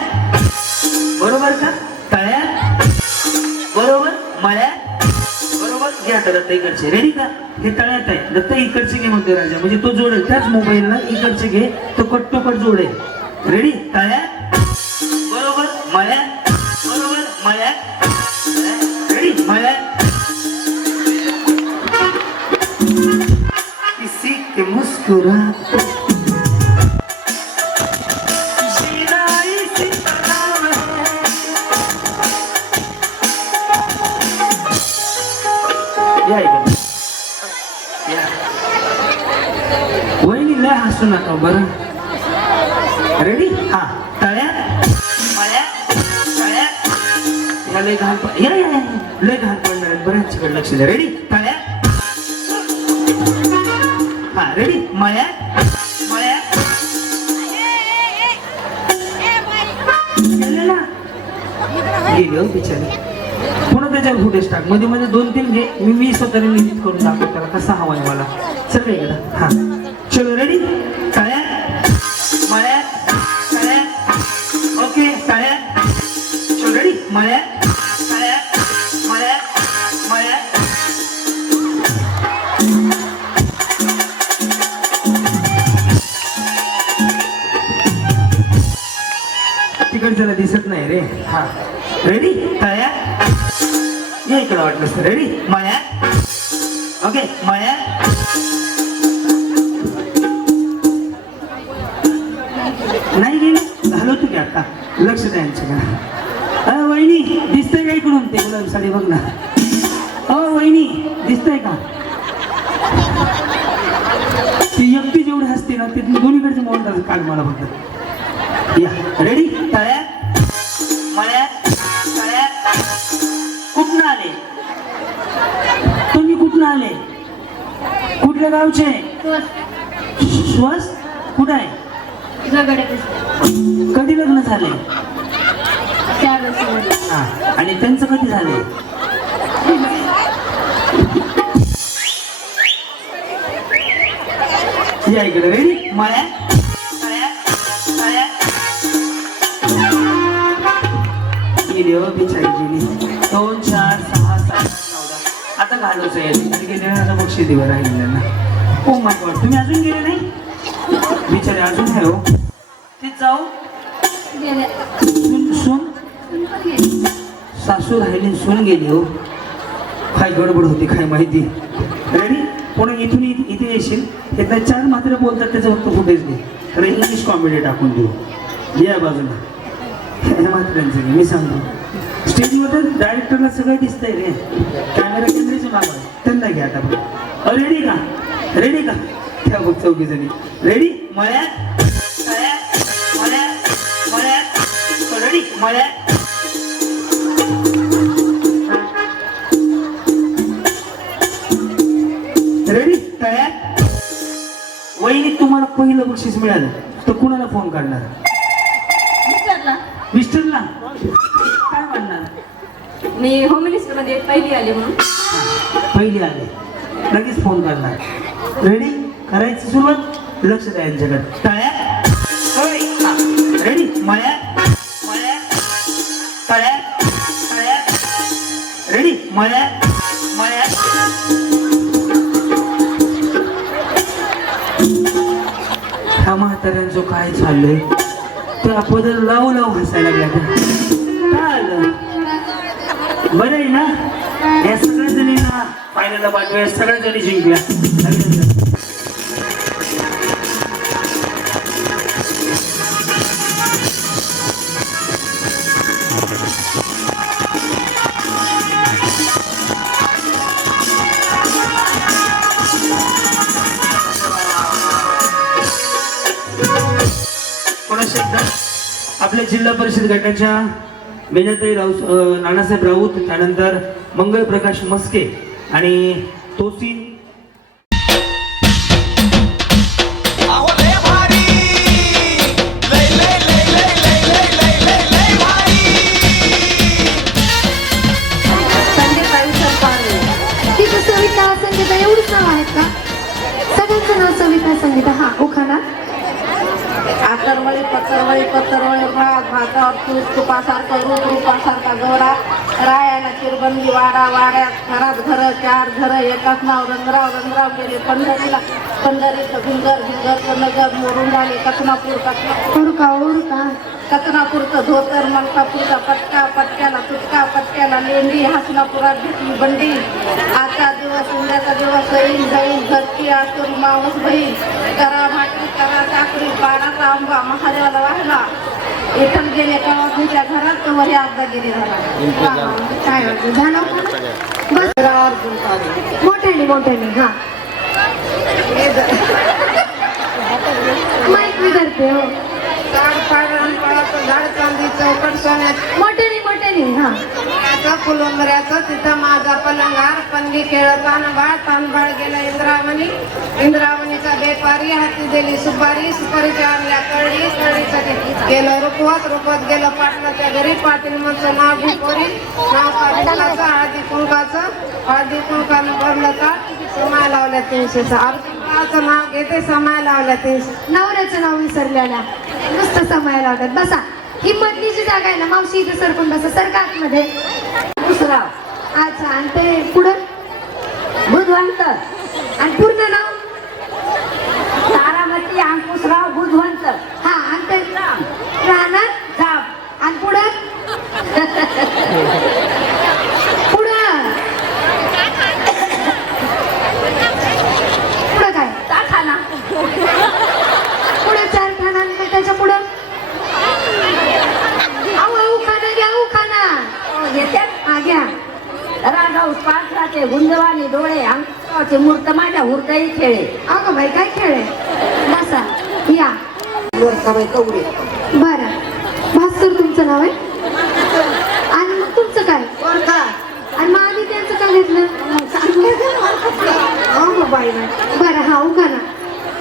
बरोबर का तळ्यात बरोबर मळ्यात बरोबर घ्या आता दत्ता इकडचे रेडी का हे तळ्यात आहे दत्ता इकडचे घे म्हणते राजा म्हणजे तो जोडेल त्याच मोबाईलला इकडचे घे तो कट्टोकट जोडेल रेडी तळ्यात बरोबर मळ्यात बरोबर मळ्यात रेडी मळ्यात किसी के मुस्कुरा वहिनी लय हसू नका बरं रेडी हा तळ्यात मळ्यात तळ्यात ह्या लय घाण लय घाण पडणार आहेत बऱ्याचकडे लक्ष द्या रेडी तळ्यात हा रेडी मळ्यात मळ्यात गेले हो बिचारी पुन्हा त्याच्यावर फुटेज टाक मध्ये मध्ये 2-3 घे मी स्वतःने निश्चित करून दाखवतो त्याला कसा हवाय मला चल इकडं हा चलो रेडी तळ्यात मळ्यात तळ्यात ओके तळ्यात चलो रेडी मळ्यात तळ्यात मळ्यात मळ्यात तिकडच्याला दिसत नाही रे हा रेडी तळ्यात या इकडं वाटलं रेडी मळ्यात ओके मळ्यात नाही गेली घालवतो की आता लक्ष द्या यांच्याकडे वहिनी दिसतंय का इकडून ते गुलाबी साडी बघ ना दिसतंय का ती एकटी जेवढी हसते ना ते दोन्हीकडचे मोहन काढ मला फक्त या रेडी तळ्यात मळ्यात तळ्यात कुठनं आले तुम्ही कुठनं आले कुठल्या गावचे स्वस्त कुठं आहे कधी लग्न झाले हा आणि त्यांचं कधी झाले या इकडे रेडी मळ्यात गेली हो बिचारी गेली 2 4 6 7 9 आता घालवचं यायला गेले आता बक्षीस दिवं राहिलेलं ना ओ माय गॉड तुम्ही अजून गेले नाही बिचारे अजून आहे हो ते जाऊ सुन सासू राहिली सून गेली हो काय गडबड होती काय माहिती रेडी कोणा इथून इथे येशील एकदा 4 मात्र बोलतात त्याचं फक्त फुटेज नाही तर इंग्लिश कॉमेडी टाकून देऊ या बाजूला मात्रांचं मी सांगतो स्टेजवर डायरेक्टरला सगळं दिसतंय रे कॅमेरा केंद्राचं नाव आहे त्यांना घ्या आता रेडी का त्या बघ 4 जणी रेडी मळ्यात रेडी मळ्यात रेडी तळ्यात वहिनी तुम्हाला पहिलं बक्षीस मिळालं तर कुणाला फोन करणार मिस्टरला काय म्हणणार मी होम मिनिस्टरमध्ये पहिली आले म्हणून पहिली आले लगेच फोन करणार रेडी करायची सुरुवात लक्ष द्या यांच्याकडे तळ्यात रेडी मळ्यात तळ्यात रेडी मळ्यात ह्या म्हाताऱ्यांचं काय चाललंय त्या पदर लावू हसायला लागल्या काय आलं बरं आहे ना या सगळ्या जणींना फायनलला पाठवूया सगळ्या जणी जिंकल्या आपल्या जिल्हा परिषद गटाच्या बेनताई नानासाहेब राऊत त्यानंतर मंगल प्रकाश मस्के आणि तोसीन अहो लय भारी लय लय लय लय लय लय लय लय लय भारी तिचं सविता संगीता एवढंच नाव आहेत का सगळ्यांचं नाव सविता संगीता हा उखाणा आतरवळी पत्तरवळी भातावर तुपासारखं रूपासारखा गौरा रायाला चिरबंदी वाड्यात घरात घर 4 घर एकाच नाव रंगराव गेले पंढरीचं भिंगर नगर मोडून आले कचनापूरचं धोतर मलकापूरचा पटक्याला पटक्याला लेंडी हसनापुरात घेतली बंडी आजचा दिवस उद्याचा दिवस येईल जाईल घरची आसुरी मावस बहीण करा भाकरी करा चाकरी बाराचा आंबा महादेवाला वाहिला इथं गेले का तुमच्या घरात वरी अर्धा गेली झाला काय झालं मोठ्याने हा माईक मी करते हो झाड चांदी चौकट सोन्यात मोठ्याने हा फुलंबऱ्याचं तिथं माझा पलंगार पणगी खेळत तानबाळ गेला इंद्रावणीचा बेपारी हाती दिली सुपारीच्या आणल्या कळीचं गेलं रुपवत गेलं पाटलाच्या घरी पाटील म्हणचं नाव भिपोरी नाव पाटलाचं हळदी कुंकानं भरलं का समाय लावल्या 300 अर्जुनाचं नाव घेते समाय लावल्या 300 नवऱ्याचं नाव विसरलेल्या नुसतं समय लागत बसा ही मधलीची जागा आहे ना मावशी इथं सरकून बसा सरका आतमध्ये दुसरा अच्छा आणि ते पुढं बुधवंत आणि पूर्ण नाव तारामती अंकुशराव बुधवंत हा आणि ते राहणार जाप आणि पुढं पुढं काय ताठाणा पुढं 4 ठाणा आणि त्याच्या पुढं खाना घ्या घेत्यात हा घ्या रागाऊ पाच नावाचे गुंजवानी डोळे अंगाचे मूर्त माझ्या हुरदाई खेळे. अगं बाई काय खेळ आहे बसा या बरं भास्कर तुमचं नाव आहे आणि मग तुमचं काय आणि मग आधी त्यांचं काय घेतलं बरं हा उखाणा.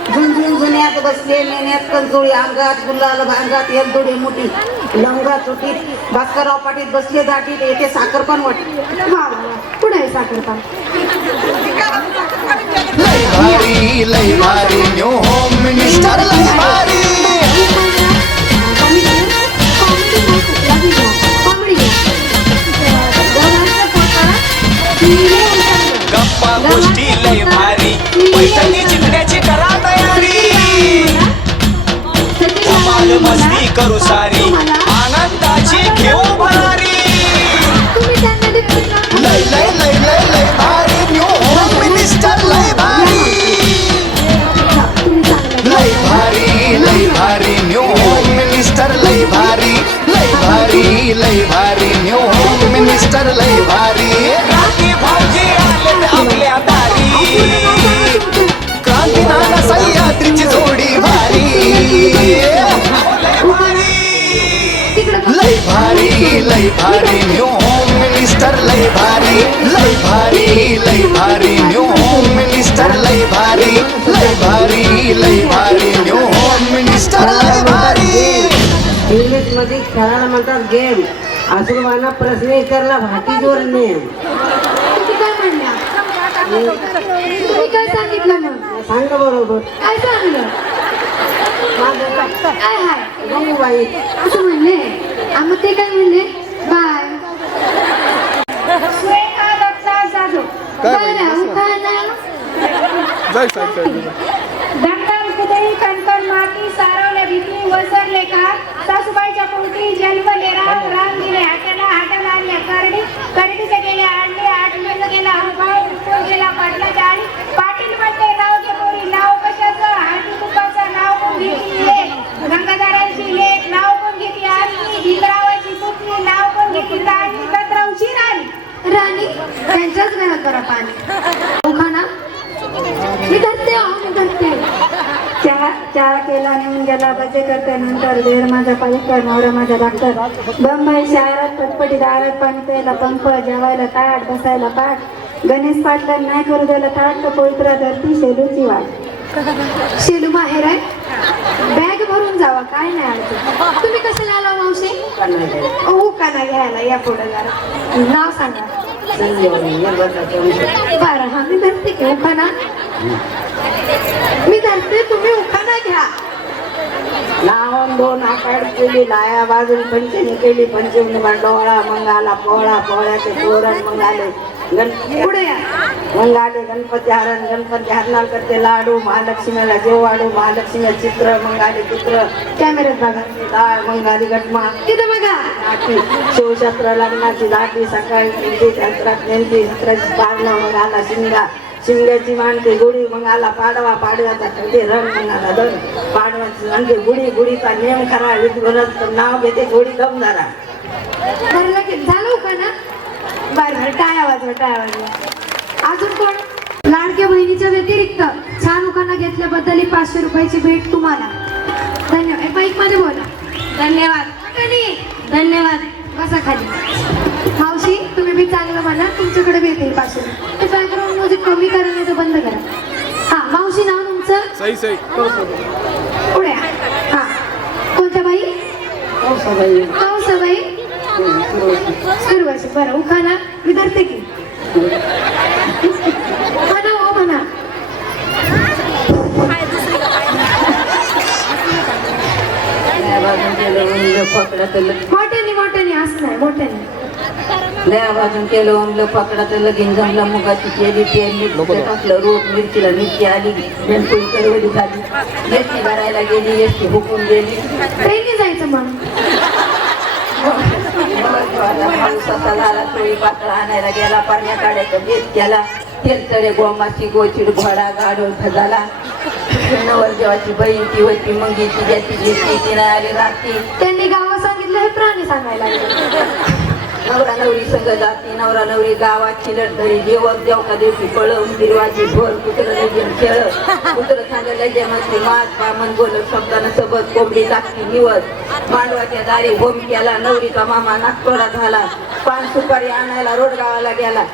जुन्यात बसले मेन्यात कंजुळी अंगात गुलाल भांगात एक दोडी मोठी लंगा चुटीत भास्करराव पाटीत बसले दाटीत येथे साखर पण वाटली. वा पुढे आहे साखरपा. लय भारी न्यू होम मिनिस्टर लय भारी. गप्पा गोष्टी लय भारी पैठणी जिंकण्याची करा तयारी धमाल मस्ती करू सारी आनंदाची घेऊ भरारी लय लय लय लय लय भारी न्यू होम मिनिस्टर लय भारी. लय भारी न्यू होम मिनिस्टर लय भारी. लय भारी न्यू होम मिनिस्टर लय भारी. क्रांती भाऊजी आलेत आपल्या दारी क्रांतीनाथ सह्याद्रीची जोडी भारी. लय भारी न्यू होम मिनिस्टर लय भारी. लय भारी न्यू होम मिनिस्टर लय भारी. लय भारी न्यू होम मिनिस्टर लय भारी. इंग्लिश मध्ये खेळायला म्हणतात गेम. आजोबांना प्रश्न विचारला भाटीजोर नेम. तुम्ही काय म्हणल्या तुम्ही काय सांगितलं मग सांगा बरोबर. काय सांगलं काय हाय गंगूबाई असं म्हणले मग ते काय म्हणले बाय बरं उखाणा. दंगल कुदळी कणकण माती सारवल्या भीती वसरले का सासूबाईच्या पोटी जन्मले राम राम दिले हाताला आणल्या करडीचे गेले आणले आठवलं गेला हरभाव गेला पाटलाच्या आणि पाटील म्हणते नाव घे पोरी नाव कशाचं हाती तुपाचं नाव कोण घेतली गंगाधरांची लेख नाव कोण घेतली आणि भीमरावाची पुतणी नाव कोण घेतली राणी दत्तरावची राणी त्यांच्याच घरात करा पाणी उखाणा. मी धरते चहा केला नेऊन गेला बचे करते नंतर देर माझा पालिकर नवरा माझा डॉक्टर बंबई शहरात पटपटी दारात पाणी प्यायला पंप जेवायला ताट बसायला पाठ गणेश पाटला नाही करू द्यायला ताट तर पवित्रा धरती शेलूची वाट. शेलू माहेर आहे बॅग भरून जावा काय नाही अडचण. तुम्ही कशाला आला मावशी उखाणा घ्यायला या पुढे जरा नाव सांगा. बरं हा मी धरते की उखाणा मी धरते तुम्ही उखाणा घ्या. नावन दोन आकाड केली लाया बाजून पंचमी केली पंचमी डोळा मग आला पोळा पोळ्याचे तोरण मग आले पुढे या. मग आले गणपती हरणार करते लाडू महालक्ष्मीला जेवाडू महालक्ष्मीला चित्र मग आले चित्र कॅमेऱ्यात बघा डाळ मग आली गटमा तिथं बघा. शिवशास्त्र लग्नाची दाटी सकाळी नेमती जत्रात नेमती जत्राची पाळणा मग आला शिमग्याची मांडते गुढी मग आला पाडवा पाडव्याचा करते रंग मग आला दर पाडव्याची मांडते गुढीचा नेम खरा विधवरच नाव घेते गुढी गमदारा. बरं लगेच झालं उखाणा. बरं टाळ्या वाजवा. अजून कोण लाडक्या बहिणीच्या व्यतिरिक्त छान उखाणा घेतल्याबद्दल 500 रुपयाची भेट तुम्हाला. धन्यवाद. बाईक मध्ये बोला. धन्यवाद. बसा खाली. मावशी तुम्ही बी चांगलं म्हणा तुमच्याकडे बी येते 500. ते बॅकग्राऊंड म्युझिक कमी करा नाही तर बंद करा. हा मावशी नाव तुमचं पुढे हा कोणत्या बाई कौसाबाई सुरवाशी. बरं उखाणा मी धरते की म्हणा हो म्हणा. मोठ्याने असं नाही मोठ्याने. लया वाजून केलं ओमलं पकडा तर लगीन जमला मुगाची केली पेरली टाकलं रोप मिरचीला मिरची आली नेमकं करवली झाली एसटी भरायला गेली एसटी हुकून गेली ट्रेनने जायचं म्हणून माणसाचा झाला तोळी पातळ आणायला गेला पाण्या काढायचा बेत केला तेलतडे गोमाची गोचिड घोडा गाडव झाला नवर जेवाची बहीण ती होती मंगीची ज्याची घेतली ती नाही आली रात्री त्यांनी गावं सांगितलं हे प्राणी सांगायला लागले. नवरा नवरी संग जाती नवरा नवरी गावात चिलट धरी जेवण देवका दिवशी पळवून बिरवाची ढोल कुत्र लगीन खेळ कुत्र सांग लग्यामध्ये मात बामन बोल शब्दानं सबत कोंबडी टाकती निवत मांडवाच्या दारी भोमक्याला नवरीचा मामा नागतोडा झाला पान सुपारी आणायला रोडगावाला गेला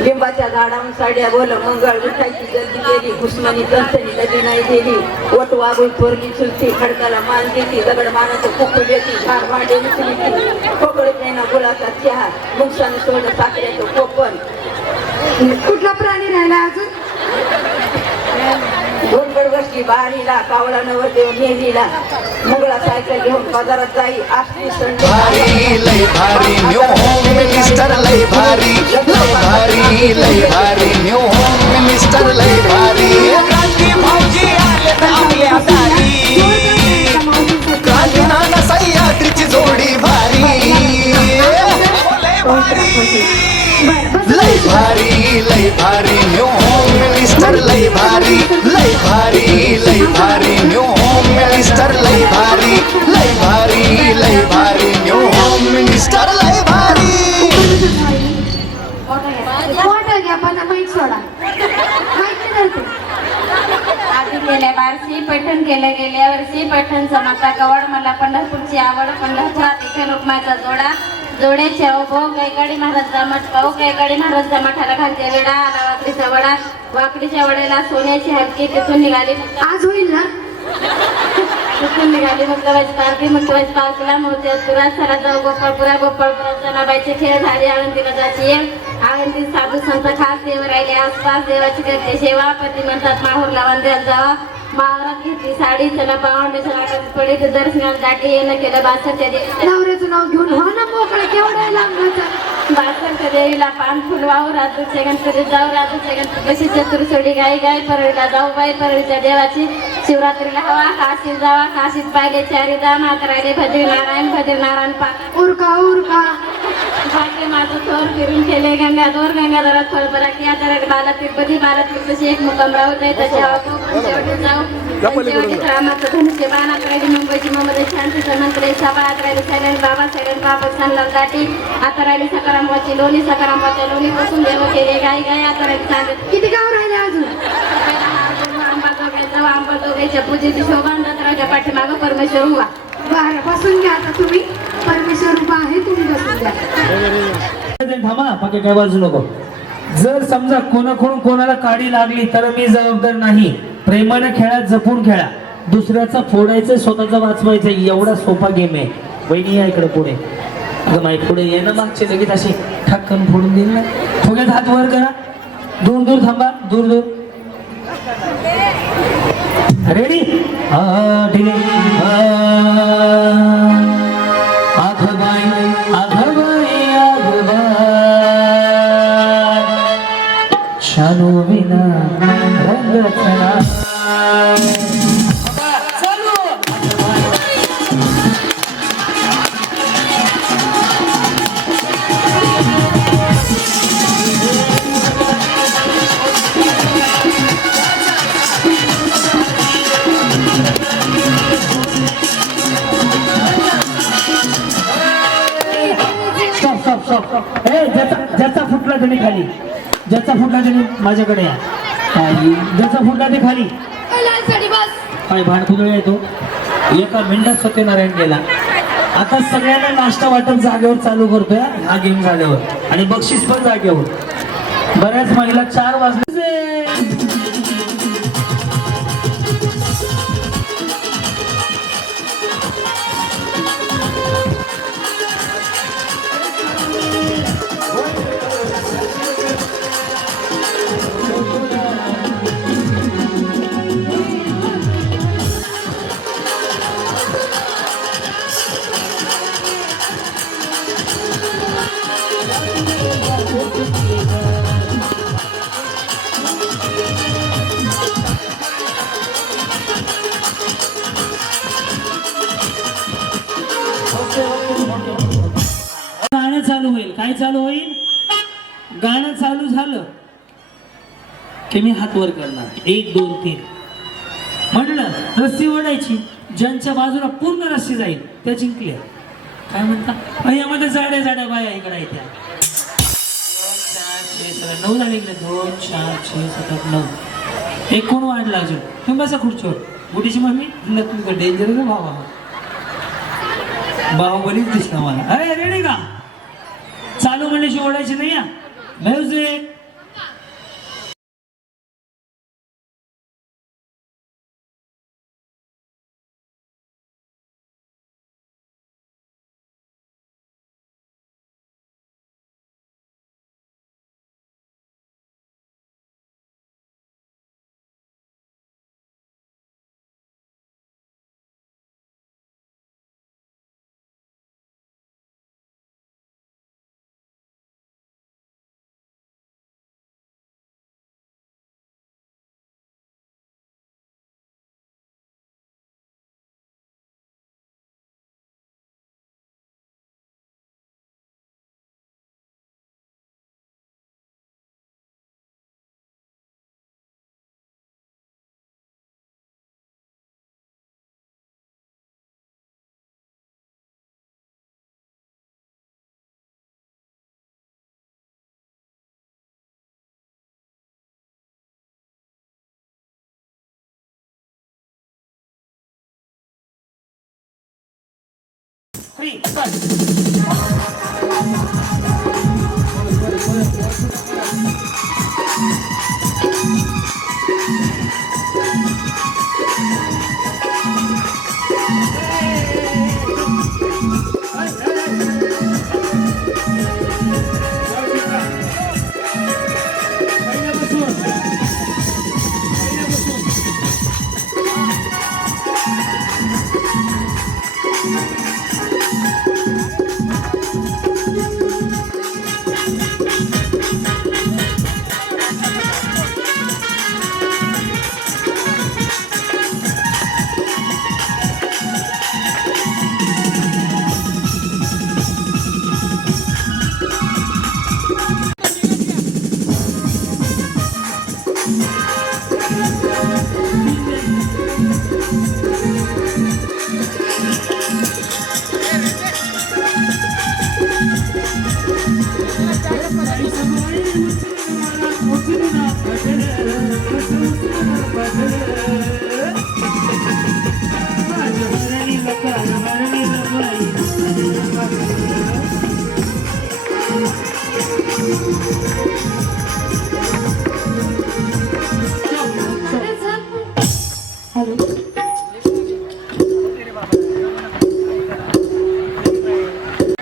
लिंबाच्या झाडावरून साड्या बोल मंगळ विठायची गर्दी केली घुसमणी कंसनी लगी नाही दिली ओट वागून थोरली चुलती खडकाला मान देती दगड मानाचं कुकू देती झाड मांडे उचलीती खोकळे पेना गुळाचा चहा मुंगसानं सोडलं साखरेचं कोपण कुठला प्राणी राहिला अजून? गोंधळ बसली बारीला कावळा नवरदेव नेलीला मुंगळा सायकल घेऊन बाजारात जाई आष्टी संडे भारी लय भारी न्यू होम मिनिस्टर लय भारी लय भारी लय भारी न्यू होम मिनिस्टर लय भारी क्रांती भाऊजी आले तर आपल्या दारी क्रांती नाना सह्याद्रीची जोडी भारी लय भारी न्यू होम मिनिस्टर लय भारी लय भारी न्यू होम मिनिस्टर लय भारी लय भारी न्यू होम मिनिस्टर लय भारी मोठं घ्या पण माहीत सोडा माहिती नव्हते. आधी गेल्या बारशी पैठण केल्या गेल्या वर्षी पैठणचा माता कवड मला पंढरपूरची आवड पंढरपुरात इथे रुक्माचा जोडा जोड्याच्या भाऊ कैकाडी महाराजचा मठ भाऊ कैकाडी महाराजचा मठाला खालच्या वेडा आला वाकडीचा वडा वाकडीच्या वड्याला सोन्याची हलकी तिथून निघाली आज होईल ना? तिथून निघाली मुक्ताबाईची पालखी मुक्ताबाईची पालखीला मोत्या सुरात सरा जाऊ गोपाळपुरात जनाबाईचे खेळ झाले आळंदीला जायची आळंदीत साधू संत खास देव राहिले आसपास देवाची करते सेवा पती म्हणतात माहूरला वंद्याला जावा मावरात घेतली साडी चला पावंड्याच्या नाकात पडे ते दर्शनाला दाटी येणं केलं 62च्या देवीला नवऱ्याचं नाव घेऊन हो ना मोकळं केवढं लांबचं 62च्या देवीला पान फुल वाहू राजूच्या गणपती जाऊ राजूच्या गणपती कशी चतुर सोडी गाई गाय परळीला जाऊ बाई परळीच्या देवाची शिवरात्रीला हवा काशीत जावा काशीत पाहिले चारी धाम हातरायले भद्री नारायण पाक उरका भाग्य माझं थोर फिरून केले गंगाधरात फळबरा की आता बाला तिरुपती एक मुक्काम राहू नये त्याच्या शेवटी जाऊ पंचवटीत रामाचं धनुष्य बाणात राहिली मुंबईची ममता शांतीचं मंत्र सभात राहिली सायलेंट बाबा सांगला दाटी आता राहिली सकारामवाची लोणी सकारामवाच्या लोणी बसून देव केले गाई गाय आता राहिली सांगत किती गाव राहिले अजून? आंबाजोगाईच्या पूजेची शोभा दत्तराच्या पाठीमागं परमेश्वर उभा बरं बसून घ्या आता तुम्ही परमेश्वर उभा आहे तुम्ही बसून घ्या. थांबा बाकी काय वाजू नको. जर समजा कोणाकडून कोणाला काडी लागली तर मी जबाबदार नाही. प्रेमाने खेळा जपून खेळा दुसऱ्याचा फोडायचं स्वतःचा वाचवायचं एवढा सोपा गेम आहे. वहिनी या इकडे पुढे अगं माई पुढे ये ना मागचे लगेच अशी ठक्कन फोडून देईल ना. फुग्यात हात वर करा दूर थांबा दूर रेडी ठीक आहे. आघबाई शानू विना रंग चला ज्याचा फुटला त्याने खाली ज्याचा फुटला त्याने माझ्याकडे या ज्याचा फुटला ते खाली काय भांडकुदळ येतो. एका मिनिटात सत्यनारायण गेला. आता सगळ्यांना नाश्ता वाटप जागेवर चालू करतोय हा गेम झाल्यावर आणि बक्षीस पण जागेवर. बऱ्याच महिला 4 वाजले. गाणं चालू होईल. काय चालू होईल? गाणं चालू झालं की मी हात वर करणार 1 2 3 म्हणलं रस्सी ओढायची. ज्यांच्या बाजूला पूर्ण रस्सी जाईल त्या जिंकल्या. काय म्हणता यामध्ये जाड्या जाड्या बाया इकडे येत्या 2 4 6 7 8 9 झाले इकडे 2 4 6 7 8 9 एक कोण वाढला अजून तुम्ही बसा खुर्चीवर गुडीची मम्मी तुम्ही डेंजर आहे ना भावा बाहुबलीच दिसला मला अरे रेडी का चालू म्हणल्याशी ओढायची नाही या म्युझिक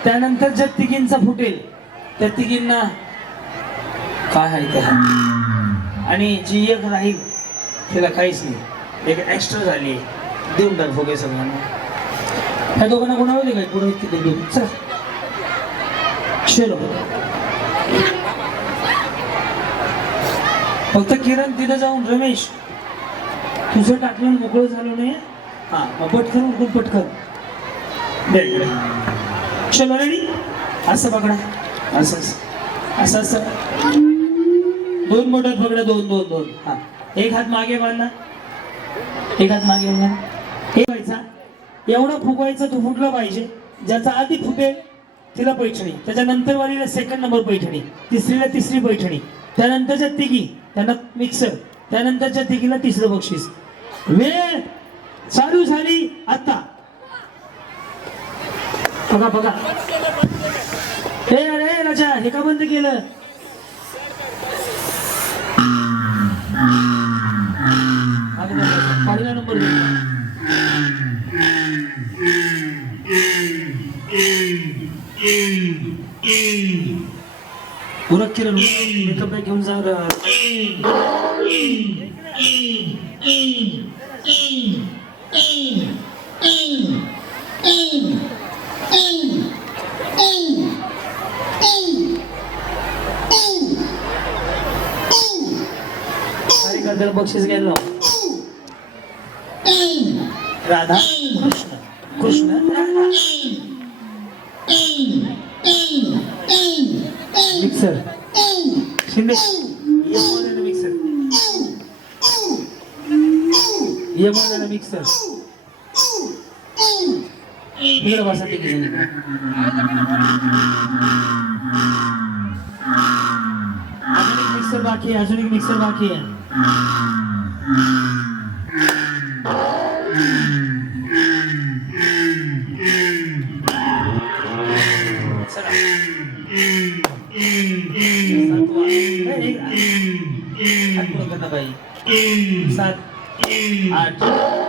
त्यानंतर ज्या तिघींचा फुटेल त्या तिघींना काय आहे त्या आणि जी एक राहील तिला काहीच नाही एक एक्स्ट्रा झाली देऊन टाक फुगे सगळ्यांना ह्या दोघांना कोणाला दे काय पुढे देऊ चल चलो फक्त किरण तिथं जाऊन रमेश तुझं टाकलं मोकळं झालं नाही हा मग पटकन उठून पटकन चलो रेडी असं पकडा असं असं असं 2 बोटात पकडा 2 2 2 हा एक हात मागे बांधा एक हात मागे बांधा हे व्हायचा एवढा फुगवायचा तो फुटला पाहिजे ज्याचा आधी फुटेल तिला पैठणी त्याच्यानंतर वालीला 2nd नंबर पैठणी तिसरीला 3री पैठणी त्यानंतरच्या तिघी त्यांना मिक्सर त्यानंतरच्या तिघीला 3रं बक्षीस वेळ चालू झाली आता बघा बघा हे अरे राजा हे का बंद केलं पहिला नंबर उरक किरण मेकअप घेऊन जा बक्षीस घ्यायला राधा कृष्ण कृष्ण राधा मिक्सर शिंदे मिक्सर ये मिक्सर इकडे बसा तिघी जणी. अजून एक मिक्सर बाकी आहे, अजून एक मिक्सर बाकी आहे. बाई 7 8